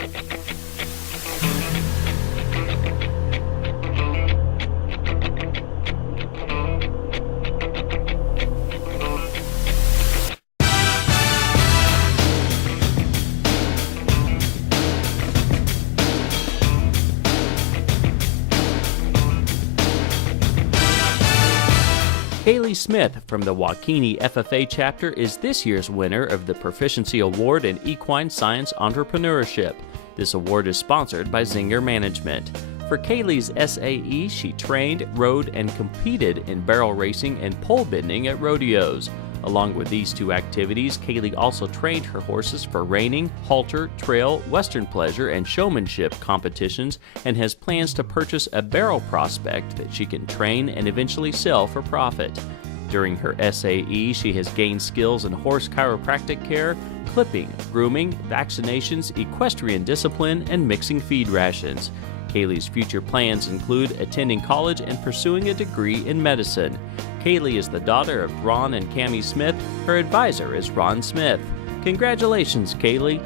Kaylee Smith from the Waukene FFA chapter is this year's winner of the Proficiency Award in Equine Science Entrepreneurship. This award is sponsored by Zinger Management. For Kaylee's SAE, she trained, rode, and competed in barrel racing and pole bending at rodeos. Along with these two activities, Kaylee also trained her horses for reining, halter, trail, western pleasure, and showmanship competitions, and has plans to purchase a barrel prospect that she can train and eventually sell for profit. During her SAE, she has gained skills in horse chiropractic care, clipping, grooming, vaccinations, equestrian discipline, and mixing feed rations. Kaylee's future plans include attending college and pursuing a degree in medicine. Kaylee is the daughter of Ron and Cammie Smith. Her advisor is Ron Smith. Congratulations, Kaylee.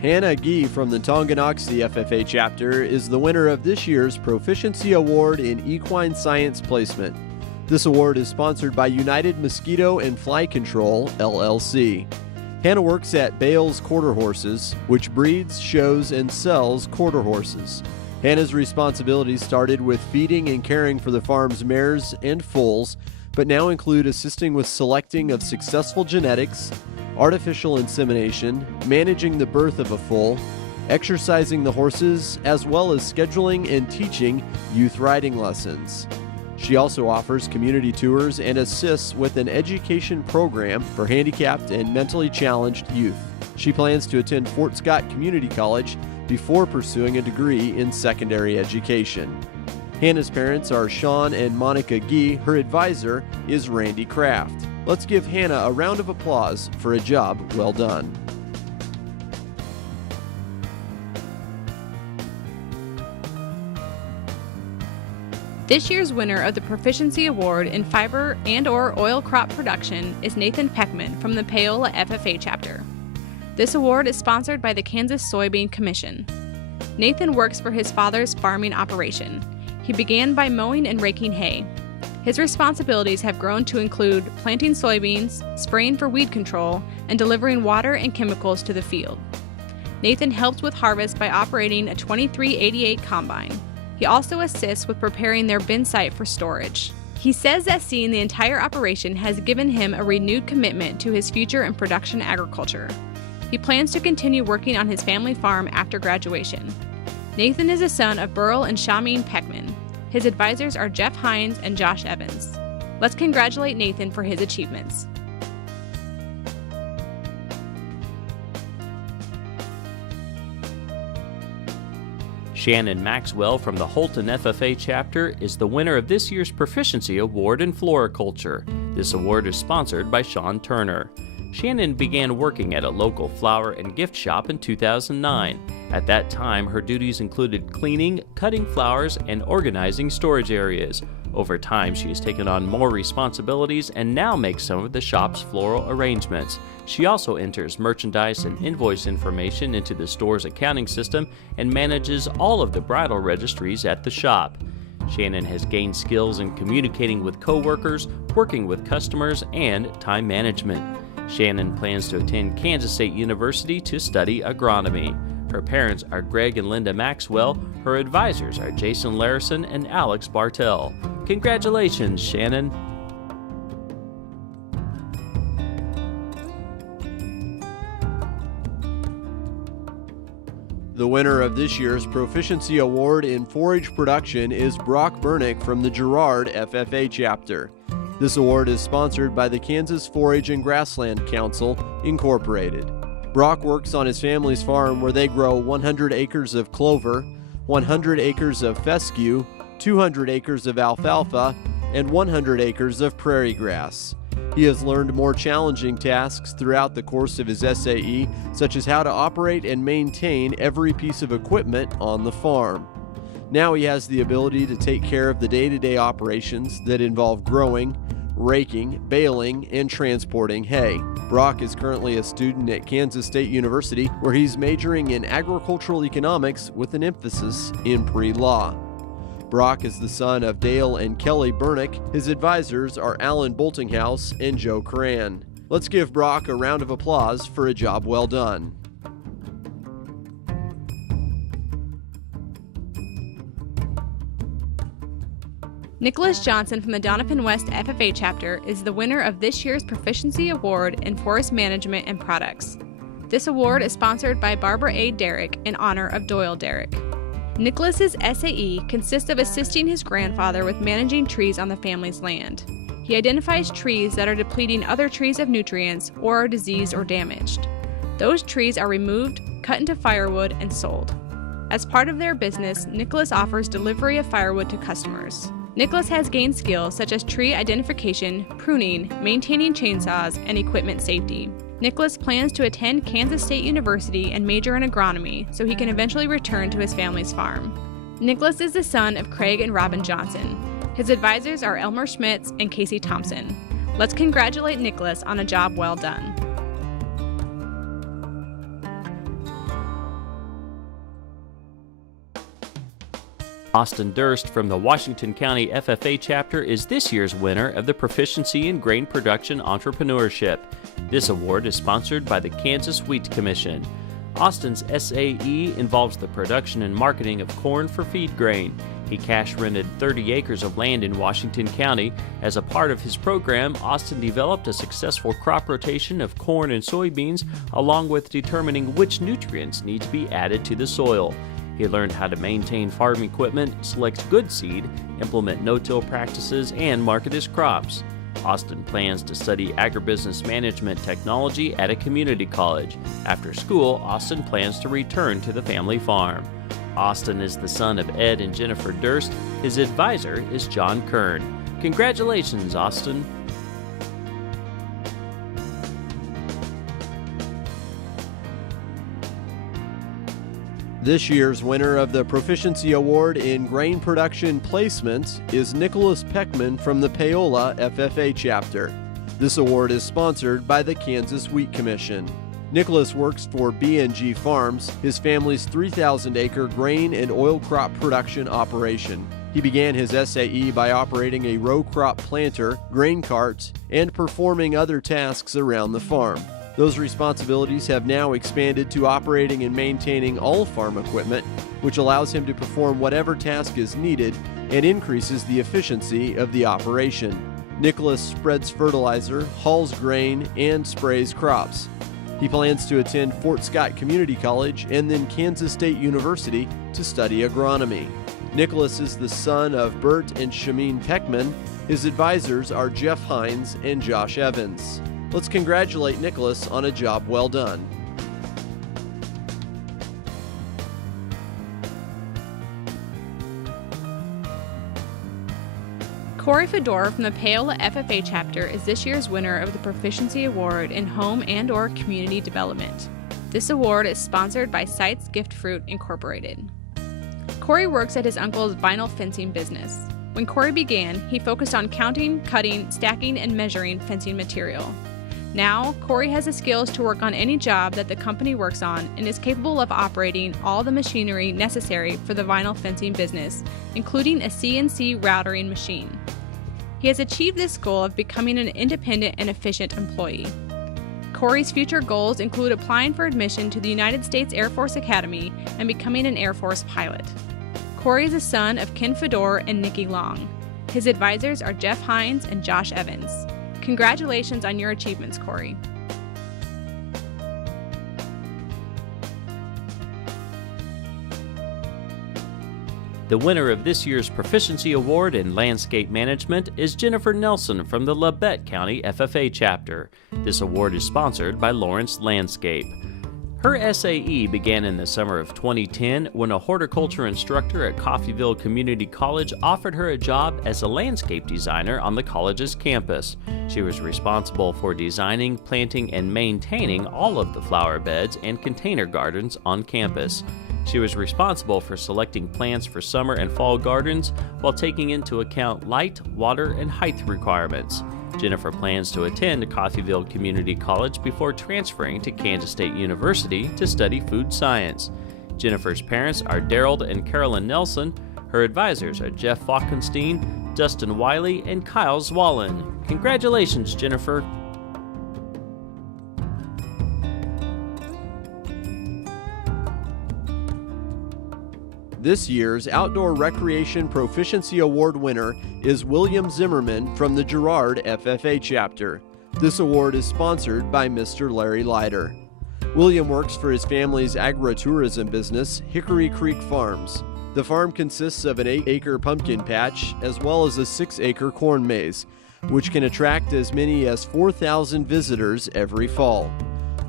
Hannah Gee from the Tonganoxie FFA chapter is the winner of this year's Proficiency Award in Equine Science Placement. This award is sponsored by United Mosquito and Fly Control, LLC. Hannah works at Bales Quarter Horses, which breeds, shows, and sells quarter horses. Hannah's responsibilities started with feeding and caring for the farm's mares and foals, but now include assisting with selecting of successful genetics, artificial insemination, managing the birth of a foal, exercising the horses, as well as scheduling and teaching youth riding lessons. She also offers community tours and assists with an education program for handicapped and mentally challenged youth. She plans to attend Fort Scott Community College before pursuing a degree in secondary education. Hannah's parents are Sean and Monica Gee. Her advisor is Randy Kraft. Let's give Hannah a round of applause for a job well done. This year's winner of the Proficiency Award in Fiber and/or Oil Crop Production is Nathan Peckman from the Paola FFA chapter. This award is sponsored by the Kansas Soybean Commission. Nathan works for his father's farming operation. He began by mowing and raking hay. His responsibilities have grown to include planting soybeans, spraying for weed control, and delivering water and chemicals to the field. Nathan helps with harvest by operating a 2388 combine. He also assists with preparing their bin site for storage. He says that seeing the entire operation has given him a renewed commitment to his future in production agriculture. He plans to continue working on his family farm after graduation. Nathan is a son of Burl and Shameen Peckman. His advisors are Jeff Hines and Josh Evans. Let's congratulate Nathan for his achievements. Shannon Maxwell from the Holton FFA chapter is the winner of this year's Proficiency Award in Floriculture. This award is sponsored by Sean Turner. Shannon began working at a local flower and gift shop in 2009. At that time, her duties included cleaning, cutting flowers, and organizing storage areas. Over time, she has taken on more responsibilities and now makes some of the shop's floral arrangements. She also enters merchandise and invoice information into the store's accounting system and manages all of the bridal registries at the shop. Shannon has gained skills in communicating with coworkers, working with customers, and time management. Shannon plans to attend Kansas State University to study agronomy. Her parents are Greg and Linda Maxwell. Her advisors are Jason Larison and Alex Bartell. Congratulations, Shannon. The winner of this year's Proficiency Award in Forage Production is Brock Bernick from the Girard FFA chapter. This award is sponsored by the Kansas Forage and Grassland Council, Incorporated. Brock works on his family's farm where they grow 100 acres of clover, 100 acres of fescue, 200 acres of alfalfa, and 100 acres of prairie grass. He has learned more challenging tasks throughout the course of his SAE, such as how to operate and maintain every piece of equipment on the farm. Now he has the ability to take care of the day-to-day operations that involve growing, raking, baling, and transporting hay. Brock is currently a student at Kansas State University, where he's majoring in agricultural economics with an emphasis in pre-law. Brock is the son of Dale and Kelly Burnick. His advisors are Alan Boltinghouse and Joe Cran. Let's give Brock a round of applause for a job well done. Nicholas Johnson from the Doniphan West FFA chapter is the winner of this year's Proficiency Award in Forest Management and Products. This award is sponsored by Barbara A. Derrick in honor of Doyle Derrick. Nicholas's SAE consists of assisting his grandfather with managing trees on the family's land. He identifies trees that are depleting other trees of nutrients or are diseased or damaged. Those trees are removed, cut into firewood, and sold. As part of their business, Nicholas offers delivery of firewood to customers. Nicholas has gained skills such as tree identification, pruning, maintaining chainsaws, and equipment safety. Nicholas plans to attend Kansas State University and major in agronomy so he can eventually return to his family's farm. Nicholas is the son of Craig and Robin Johnson. His advisors are Elmer Schmitz and Casey Thompson. Let's congratulate Nicholas on a job well done. Austin Durst from the Washington County FFA chapter is this year's winner of the Proficiency in Grain Production Entrepreneurship. This award is sponsored by the Kansas Wheat Commission. Austin's SAE involves the production and marketing of corn for feed grain. He cash rented 30 acres of land in Washington County. As a part of his program, Austin developed a successful crop rotation of corn and soybeans, along with determining which nutrients need to be added to the soil. He learned how to maintain farm equipment, select good seed, implement no-till practices, and market his crops. Austin plans to study agribusiness management technology at a community college. After school, Austin plans to return to the family farm. Austin is the son of Ed and Jennifer Durst. His advisor is John Kern. Congratulations, Austin. This year's winner of the Proficiency Award in Grain Production Placement is Nicholas Peckman from the Paola FFA chapter. This award is sponsored by the Kansas Wheat Commission. Nicholas works for B&G Farms, his family's 3,000-acre grain and oil crop production operation. He began his SAE by operating a row crop planter, grain cart, and performing other tasks around the farm. Those responsibilities have now expanded to operating and maintaining all farm equipment, which allows him to perform whatever task is needed and increases the efficiency of the operation. Nicholas spreads fertilizer, hauls grain, and sprays crops. He plans to attend Fort Scott Community College and then Kansas State University to study agronomy. Nicholas is the son of Bert and Shameen Peckman. His advisors are Jeff Hines and Josh Evans. Let's congratulate Nicholas on a job well done. Corey Fedor from the Paola FFA chapter is this year's winner of the Proficiency Award in Home and/or Community Development. This award is sponsored by Sites Gift Fruit Incorporated. Corey works at his uncle's vinyl fencing business. When Corey began, he focused on counting, cutting, stacking, and measuring fencing material. Now, Corey has the skills to work on any job that the company works on and is capable of operating all the machinery necessary for the vinyl fencing business, including a CNC routering machine. He has achieved this goal of becoming an independent and efficient employee. Corey's future goals include applying for admission to the United States Air Force Academy and becoming an Air Force pilot. Corey is the son of Ken Fedor and Nikki Long. His advisors are Jeff Hines and Josh Evans. Congratulations on your achievements, Corey. The winner of this year's Proficiency Award in Landscape Management is Jennifer Nelson from the Labette County FFA chapter. This award is sponsored by Lawrence Landscape. Her SAE began in the summer of 2010 when a horticulture instructor at Coffeyville Community College offered her a job as a landscape designer on the college's campus. She was responsible for designing, planting, and maintaining all of the flower beds and container gardens on campus. She was responsible for selecting plants for summer and fall gardens while taking into account light, water, and height requirements. Jennifer plans to attend Coffeyville Community College before transferring to Kansas State University to study food science. Jennifer's parents are Daryl and Carolyn Nelson. Her advisors are Jeff Falkenstein, Dustin Wiley, and Kyle Zwallen. Congratulations, Jennifer. This year's Outdoor Recreation Proficiency Award winner is William Zimmerman from the Girard FFA chapter. This award is sponsored by Mr. Larry Leiter. William works for his family's agritourism business, Hickory Creek Farms. The farm consists of an 8-acre pumpkin patch as well as a 6-acre corn maze, which can attract as many as 4,000 visitors every fall.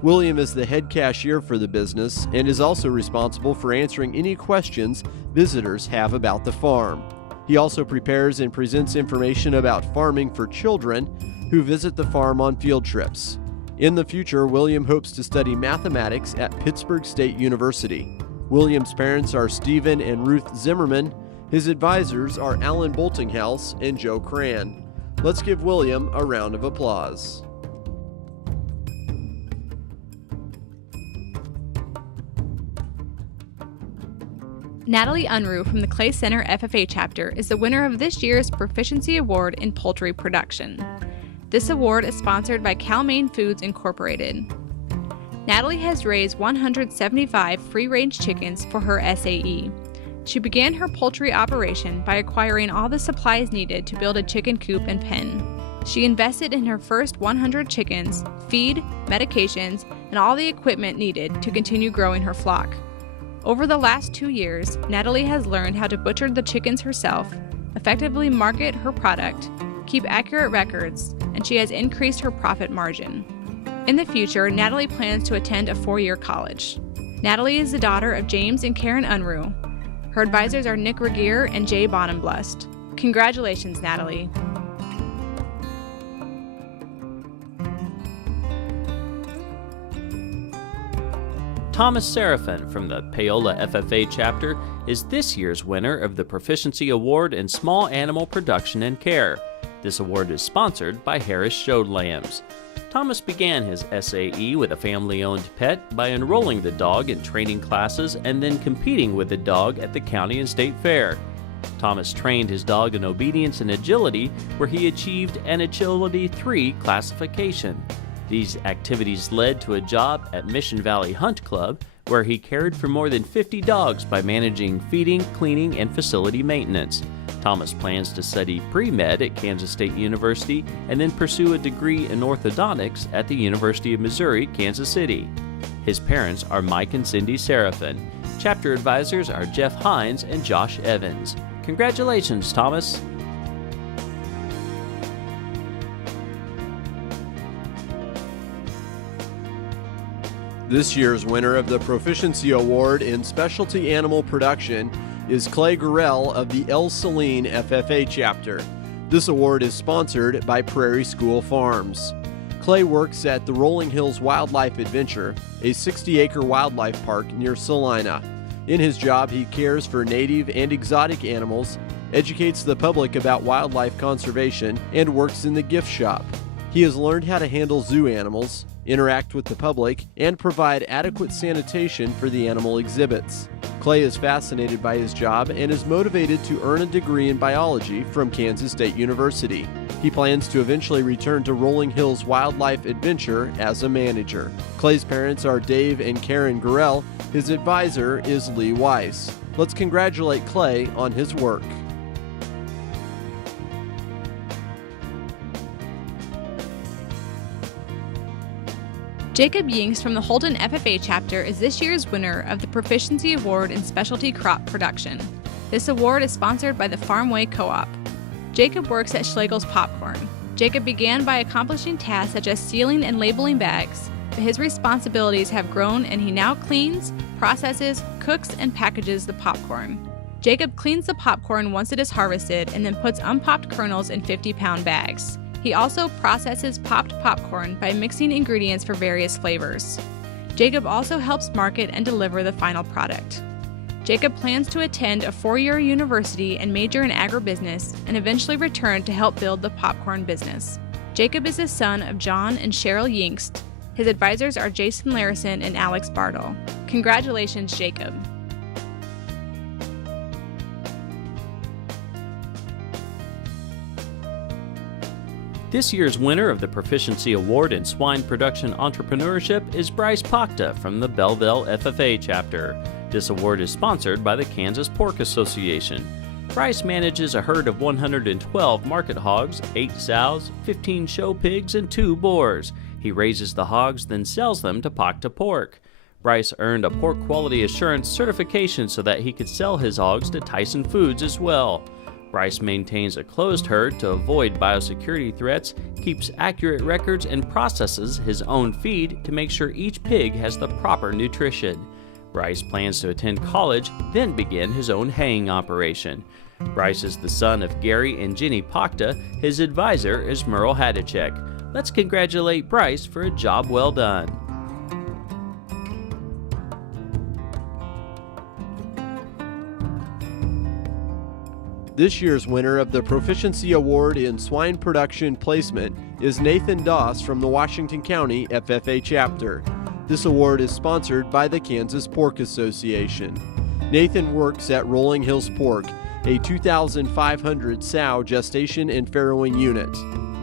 William is the head cashier for the business and is also responsible for answering any questions visitors have about the farm. He also prepares and presents information about farming for children who visit the farm on field trips. In the future, William hopes to study mathematics at Pittsburgh State University. William's parents are Stephen and Ruth Zimmerman. His advisors are Alan Boltinghouse and Joe Cran. Let's give William a round of applause. Natalie Unruh from the Clay Center FFA chapter is the winner of this year's Proficiency Award in Poultry Production. This award is sponsored by Cal-Maine Foods Incorporated. Natalie has raised 175 free-range chickens for her SAE. She began her poultry operation by acquiring all the supplies needed to build a chicken coop and pen. She invested in her first 100 chickens, feed, medications, and all the equipment needed to continue growing her flock. Over the last 2 years, Natalie has learned how to butcher the chickens herself, effectively market her product, keep accurate records, and she has increased her profit margin. In the future, Natalie plans to attend a 4-year college. Natalie is the daughter of James and Karen Unruh. Her advisors are Nick Regier and Jay Bonenblust. Congratulations, Natalie. Thomas Seraphin from the Paola FFA chapter is this year's winner of the Proficiency Award in Small Animal Production and Care. This award is sponsored by Harris Showed Lambs. Thomas began his SAE with a family-owned pet by enrolling the dog in training classes and then competing with the dog at the county and state fair. Thomas trained his dog in obedience and agility, where he achieved an Agility 3 classification. These activities led to a job at Mission Valley Hunt Club, where he cared for more than 50 dogs by managing feeding, cleaning, and facility maintenance. Thomas plans to study pre-med at Kansas State University and then pursue a degree in orthodontics at the University of Missouri, Kansas City. His parents are Mike and Cindy Seraphin. Chapter advisors are Jeff Hines and Josh Evans. Congratulations, Thomas. This year's winner of the Proficiency Award in Specialty Animal Production is Clay Gurrell of the El Saline FFA chapter. This award is sponsored by Prairie School Farms. Clay works at the Rolling Hills Wildlife Adventure, a 60-acre wildlife park near Salina. In his job, he cares for native and exotic animals, educates the public about wildlife conservation, and works in the gift shop. He has learned how to handle zoo animals, interact with the public, and provide adequate sanitation for the animal exhibits. Clay is fascinated by his job and is motivated to earn a degree in biology from Kansas State University. He plans to eventually return to Rolling Hills Wildlife Adventure as a manager. Clay's parents are Dave and Karen Gurrell. His advisor is Lee Weiss. Let's congratulate Clay on his work. Jacob Yinks from the Holden FFA chapter is this year's winner of the Proficiency Award in Specialty Crop Production. This award is sponsored by the Farmway Co-op. Jacob works at Schlegel's Popcorn. Jacob began by accomplishing tasks such as sealing and labeling bags, but his responsibilities have grown and he now cleans, processes, cooks, and packages the popcorn. Jacob cleans the popcorn once it is harvested and then puts unpopped kernels in 50-pound bags. He also processes popped popcorn by mixing ingredients for various flavors. Jacob also helps market and deliver the final product. Jacob plans to attend a 4-year university and major in agribusiness and eventually return to help build the popcorn business. Jacob is the son of John and Cheryl Yinkst. His advisors are Jason Larison and Alex Bartle. Congratulations, Jacob. This year's winner of the Proficiency Award in Swine Production Entrepreneurship is Bryce Pachta from the Belleville FFA chapter. This award is sponsored by the Kansas Pork Association. Bryce manages a herd of 112 market hogs, 8 sows, 15 show pigs, and 2 boars. He raises the hogs, then sells them to Pachta Pork. Bryce earned a pork quality assurance certification so that he could sell his hogs to Tyson Foods as well. Bryce maintains a closed herd to avoid biosecurity threats, keeps accurate records, and processes his own feed to make sure each pig has the proper nutrition. Bryce plans to attend college, then begin his own haying operation. Bryce is the son of Gary and Jenny Pachta. His advisor is Merle Hadacek. Let's congratulate Bryce for a job well done. This year's winner of the Proficiency Award in Swine Production Placement is Nathan Doss from the Washington County FFA chapter. This award is sponsored by the Kansas Pork Association. Nathan works at Rolling Hills Pork, a 2,500 sow gestation and farrowing unit.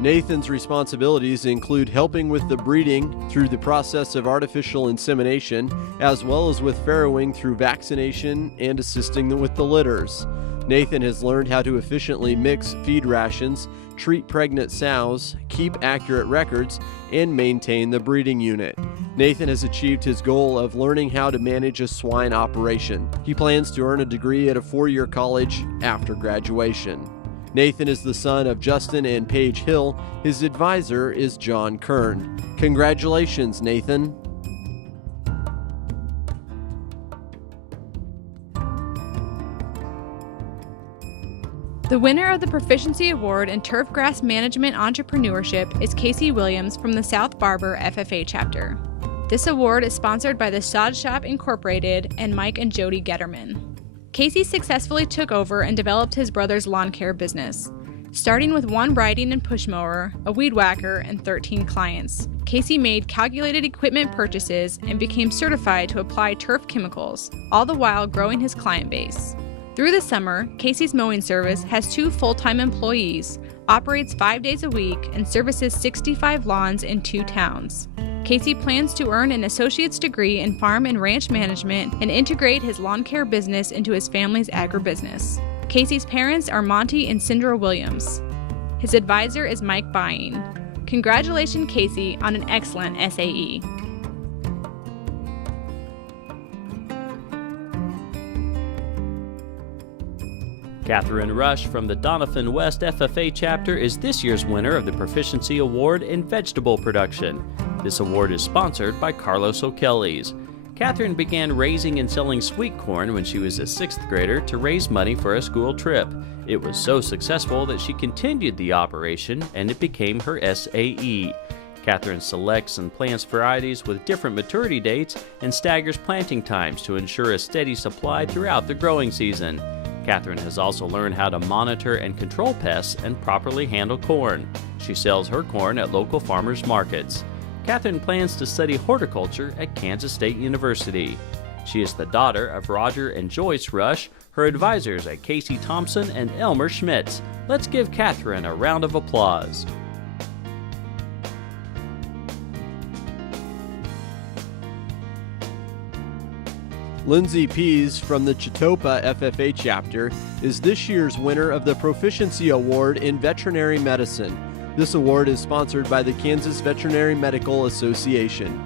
Nathan's responsibilities include helping with the breeding through the process of artificial insemination, as well as with farrowing through vaccination and assisting them with the litters. Nathan has learned how to efficiently mix feed rations, treat pregnant sows, keep accurate records, and maintain the breeding unit. Nathan has achieved his goal of learning how to manage a swine operation. He plans to earn a degree at a 4-year college after graduation. Nathan is the son of Justin and Paige Hill. His advisor is John Kern. Congratulations, Nathan. The winner of the Proficiency Award in Turfgrass Management Entrepreneurship is Casey Williams from the South Barber FFA chapter. This award is sponsored by the Sod Shop Incorporated and Mike and Jody Getterman. Casey successfully took over and developed his brother's lawn care business. Starting with 1 riding and push mower, a weed whacker, and 13 clients, Casey made calculated equipment purchases and became certified to apply turf chemicals, all the while growing his client base. Through the summer, Casey's mowing service has 2 full-time employees, operates 5 days a week, and services 65 lawns in 2 towns. Casey plans to earn an associate's degree in farm and ranch management and integrate his lawn care business into his family's agribusiness. Casey's parents are Monty and Cindra Williams. His advisor is Mike Bying. Congratulations, Casey, on an excellent SAE. Catherine Rush from the Doniphan West FFA chapter is this year's winner of the Proficiency Award in Vegetable Production. This award is sponsored by Carlos O'Kelly's. Catherine began raising and selling sweet corn when she was a 6th grader to raise money for a school trip. It was so successful that she continued the operation and it became her SAE. Catherine selects and plants varieties with different maturity dates and staggers planting times to ensure a steady supply throughout the growing season. Catherine has also learned how to monitor and control pests and properly handle corn. She sells her corn at local farmers markets. Catherine plans to study horticulture at Kansas State University. She is the daughter of Roger and Joyce Rush. Her advisors are Casey Thompson and Elmer Schmitz. Let's give Catherine a round of applause. Lindsay Pease from the Chitopa FFA chapter is this year's winner of the Proficiency Award in Veterinary Medicine. This award is sponsored by the Kansas Veterinary Medical Association.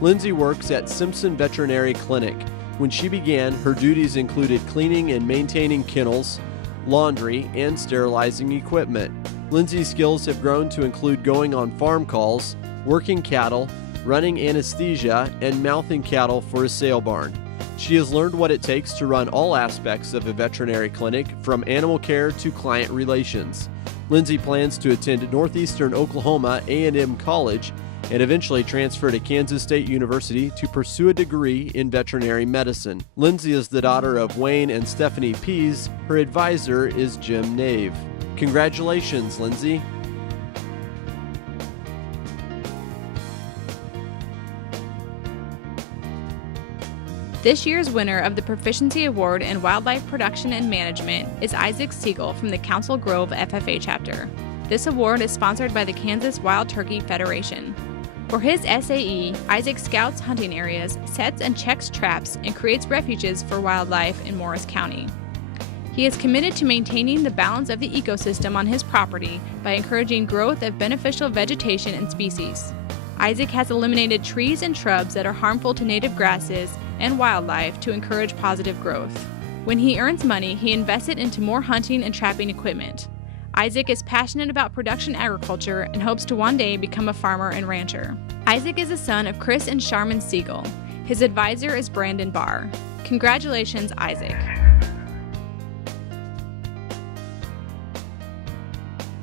Lindsay works at Simpson Veterinary Clinic. When she began, her duties included cleaning and maintaining kennels, laundry, and sterilizing equipment. Lindsay's skills have grown to include going on farm calls, working cattle, running anesthesia, and mouthing cattle for a sale barn. She has learned what it takes to run all aspects of a veterinary clinic, from animal care to client relations. Lindsay plans to attend Northeastern Oklahoma A&M College and eventually transfer to Kansas State University to pursue a degree in veterinary medicine. Lindsay is the daughter of Wayne and Stephanie Pease. Her advisor is Jim Nave. Congratulations, Lindsay. This year's winner of the Proficiency Award in Wildlife Production and Management is Isaac Siegel from the Council Grove FFA chapter. This award is sponsored by the Kansas Wild Turkey Federation. For his SAE, Isaac scouts hunting areas, sets and checks traps, and creates refuges for wildlife in Morris County. He is committed to maintaining the balance of the ecosystem on his property by encouraging growth of beneficial vegetation and species. Isaac has eliminated trees and shrubs that are harmful to native grasses and wildlife to encourage positive growth. When he earns money, he invests it into more hunting and trapping equipment. Isaac is passionate about production agriculture and hopes to one day become a farmer and rancher. Isaac is the son of Chris and Charmin Siegel. His advisor is Brandon Barr. Congratulations, Isaac.